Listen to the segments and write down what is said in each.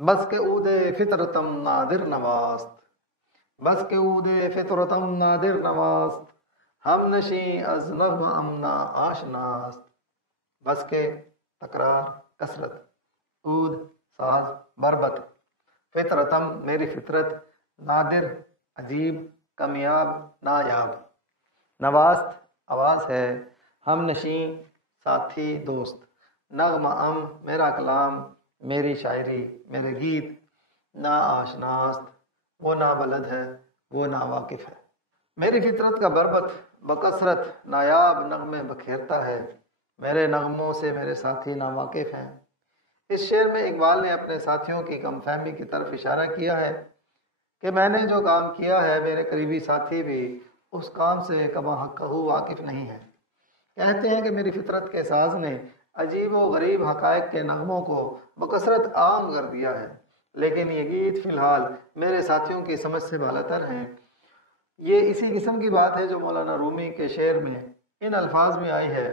بس کے اود فطرتم نادر نواست، بس کے اود فطرتم نادر نواست، ہم نشیں از نغم امنا آشناست۔ بس کے تکرار کثرت، اود ساز بربط، فطرتم میری فطرت، نادر عجیب کمیاب نایاب، نواست آواز ہے، ہم نشیں ساتھی دوست، نغم ام میرا کلام میری شاعری میرے گیت، نا آشناست وہ نابلد ہے وہ ناواقف ہے۔ میری فطرت کا بربط بکثرت نایاب نغمے بکھیرتا ہے، میرے نغموں سے میرے ساتھی ناواقف ہیں۔ اس شعر میں اقبال نے اپنے ساتھیوں کی کم فہمی کی طرف اشارہ کیا ہے کہ میں نے جو کام کیا ہے میرے قریبی ساتھی بھی اس کام سے کما حق واقف نہیں ہے۔ کہتے ہیں کہ میری فطرت کے ساز نے عجیب و غریب حقائق کے نغموں کو بکثرت عام کر دیا ہے، لیکن یہ گیت فی الحال میرے ساتھیوں کی سمجھ سے بالاتر ہیں۔ یہ اسی قسم کی بات ہے جو مولانا رومی کے شعر میں ان الفاظ میں آئی ہے،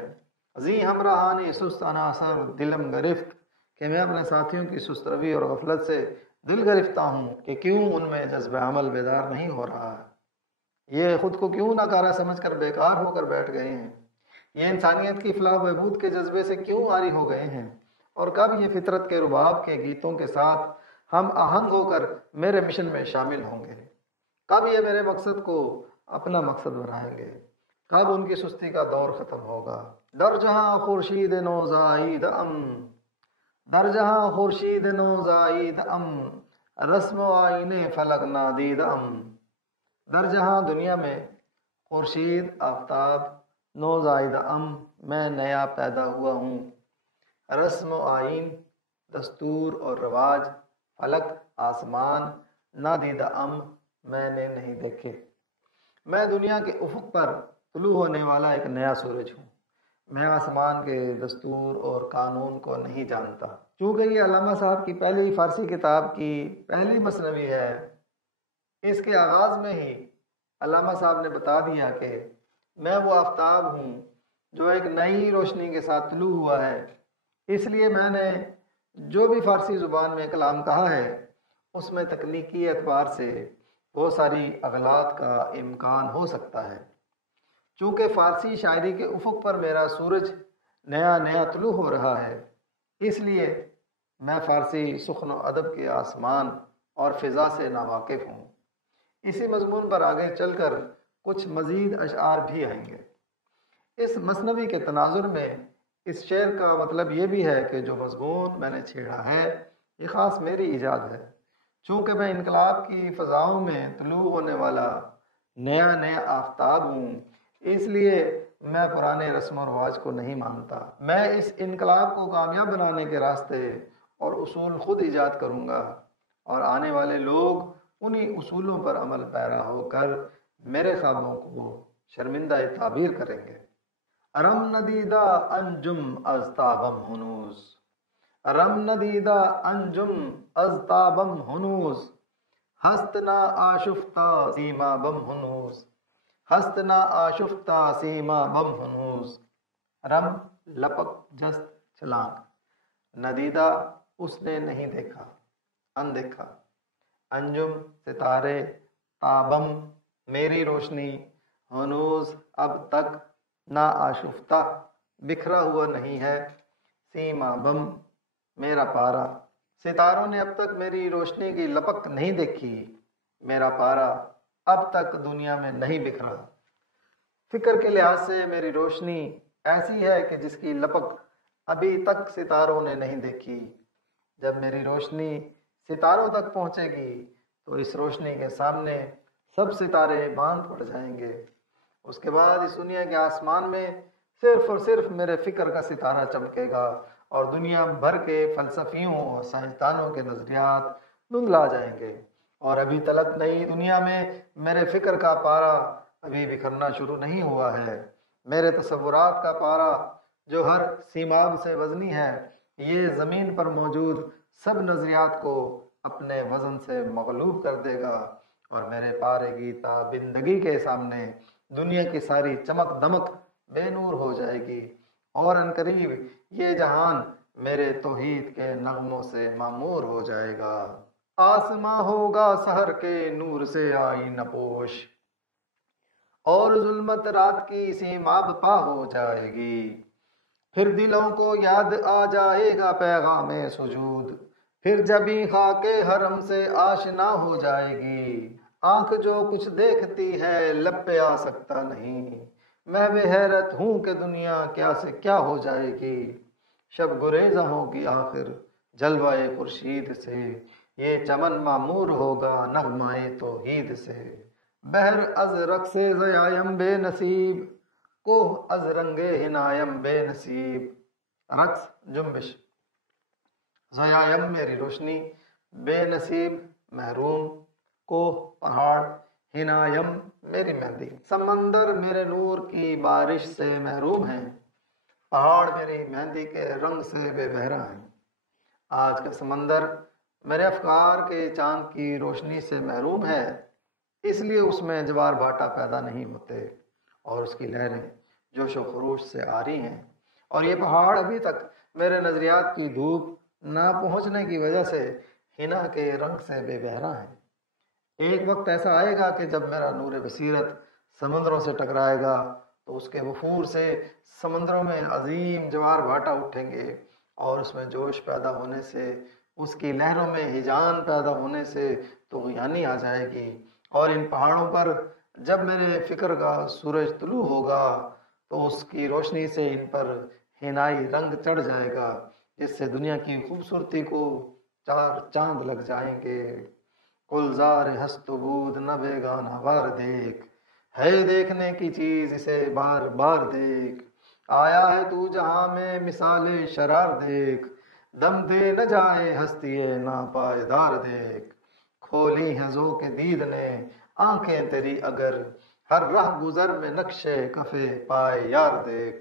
زی ہمراہانی سست عناصر دلم گرفت، کہ میں اپنے ساتھیوں کی سست روی اور غفلت سے دل گرفتہ ہوں کہ کیوں ان میں جذب عمل بیدار نہیں ہو رہا ہے، یہ خود کو کیوں ناکارہ سمجھ کر بیکار ہو کر بیٹھ گئے ہیں، یہ انسانیت کی فلاح و بہبود کے جذبے سے کیوں عاری ہو گئے ہیں، اور کب یہ فطرت کے رباب کے گیتوں کے ساتھ ہم آہنگ ہو کر میرے مشن میں شامل ہوں گے، کب یہ میرے مقصد کو اپنا مقصد بنائیں گے، کب ان کی سستی کا دور ختم ہوگا۔ در جہاں خورشید نو زائید ام، در جہاں خورشید نو زائید ام، رسم و آئین فلک نادید ام، در جہاں دنیا میں خورشید آفتاب نو زائید ام میں نیا پیدا ہوا ہوں، رسم و آئین دستور اور رواج، فلک آسمان، نادیدہ ام میں نے نہیں دیکھے، میں دنیا کے افق پر طلوع ہونے والا ایک نیا سورج ہوں، میں آسمان کے دستور اور قانون کو نہیں جانتا۔ چونکہ یہ علامہ صاحب کی پہلی فارسی کتاب کی پہلی مثنوی ہے، اس کے آغاز میں ہی علامہ صاحب نے بتا دیا کہ میں وہ آفتاب ہوں جو ایک نئی روشنی کے ساتھ طلوع ہوا ہے، اس لیے میں نے جو بھی فارسی زبان میں کلام کہا ہے اس میں تکنیکی اعتبار سے بہت ساری اغلاط کا امکان ہو سکتا ہے۔ چونکہ فارسی شاعری کے افق پر میرا سورج نیا نیا طلوع ہو رہا ہے، اس لیے میں فارسی سخن و ادب کے آسمان اور فضا سے ناواقف ہوں۔ اسی مضمون پر آگے چل کر کچھ مزید اشعار بھی آئیں گے۔ اس مثنوی کے تناظر میں اس شعر کا مطلب یہ بھی ہے کہ جو مضمون میں نے چھیڑا ہے یہ خاص میری ایجاد ہے، چونکہ میں انقلاب کی فضاؤں میں طلوع ہونے والا نیا نیا آفتاب ہوں، اس لیے میں پرانے رسم و رواج کو نہیں مانتا، میں اس انقلاب کو کامیاب بنانے کے راستے اور اصول خود ایجاد کروں گا، اور آنے والے لوگ انہی اصولوں پر عمل پیرا ہو کر میرے خوابوں کو شرمندہ تعبیر کریں گے۔ رم ندیدہ انجم از تابم ہنوز، رم ندیدہ انجم از تابم ہنوز، ہست نا آشفتہ سیما بم ہنوز، ہست نا آشفتہ سیما بم ہنوز۔ رم لپک جست چھلانگ، ندیدہ اس نے نہیں دیکھا اندیکھا، انجم ستارے، تابم میری روشنی، ہنوز اب تک، نا آشفتہ بکھرا ہوا نہیں ہے، سیما بم میرا پارا، ستاروں نے اب تک میری روشنی کی لپک نہیں دیکھی، میرا پارا اب تک دنیا میں نہیں بکھرا۔ فکر کے لحاظ سے میری روشنی ایسی ہے کہ جس کی لپک ابھی تک ستاروں نے نہیں دیکھی، جب میری روشنی ستاروں تک پہنچے گی تو اس روشنی کے سامنے سب ستارے باندھ پڑ جائیں گے، اس کے بعد اس دنیا کے آسمان میں صرف اور صرف میرے فکر کا ستارہ چمکے گا، اور دنیا بھر کے فلسفیوں اور سائنسدانوں کے نظریات دھندلا جائیں گے، اور ابھی تلک نئی دنیا میں میرے فکر کا پارا ابھی بکھرنا شروع نہیں ہوا ہے، میرے تصورات کا پارا جو ہر سیماب سے وزنی ہے، یہ زمین پر موجود سب نظریات کو اپنے وزن سے مغلوب کر دے گا، اور میرے پارے کی تابندگی کے سامنے دنیا کی ساری چمک دمک بے نور ہو جائے گی، اور عنقریب یہ جہان میرے توحید کے نغموں سے معمور ہو جائے گا۔ آسماں ہوگا سحر کے نور سے آئینہ پوش، اور ظلمت رات کی سیما پا ہو جائے گی۔ پھر دلوں کو یاد آ جائے گا پیغام سجود، پھر جبیں خاک حرم سے آشنا ہو جائے گی۔ آنکھ جو کچھ دیکھتی ہے لب پہ آ سکتا نہیں، میں بے حیرت ہوں کہ دنیا کیا سے کیا ہو جائے گی۔ شب گریزاں ہوگی آخر جلوہ خورشید سے، یہ چمن معمور ہوگا نغمہ توحید سے۔ بحر از رقص ضیایم بے نصیب، کوہ از رنگ حنایم بے نصیب۔ رقص جنبش، ضیایم میری روشنی، بے نصیب محروم، کوہ پہاڑ، حنایم میری مہندی۔ سمندر میرے نور کی بارش سے محروم ہیں، پہاڑ میری مہندی کے رنگ سے بے بہرا ہیں۔ آج کا سمندر میرے افکار کے چاند کی روشنی سے محروم ہے، اس لیے اس میں جوار بھاٹا پیدا نہیں ہوتے اور اس کی لہریں جوش و خروش سے آ رہی ہیں، اور یہ پہاڑ ابھی تک میرے نظریات کی دھوپ نہ پہنچنے کی وجہ سے حنا کے رنگ سے بے بہرا ہیں۔ ایک وقت ایسا آئے گا کہ جب میرا نور بصیرت سمندروں سے ٹکرائے گا تو اس کے وفور سے سمندروں میں عظیم جوار بھاٹا اٹھیں گے، اور اس میں جوش پیدا ہونے سے، اس کی لہروں میں ہیجان پیدا ہونے سے طغیانی آ جائے گی، اور ان پہاڑوں پر جب میرے فکر کا سورج طلوع ہوگا تو اس کی روشنی سے ان پر حنائی رنگ چڑھ جائے گا، جس سے دنیا کی خوبصورتی کو چار چاند لگ جائیں گے۔ گلزار ہست بود نہ بیگانہ وار دیکھ، ہے دیکھنے کی چیز اسے بار بار دیکھ۔ آیا ہے تو جہاں میں مثال شرار دیکھ، دم دے نہ جائے ہستی ناپائیدار دیکھ۔ کھولی ہیں ذوق دید نے آنکھیں تیری اگر، ہر راہ گزر میں نقش کفے پائے یار دیکھ۔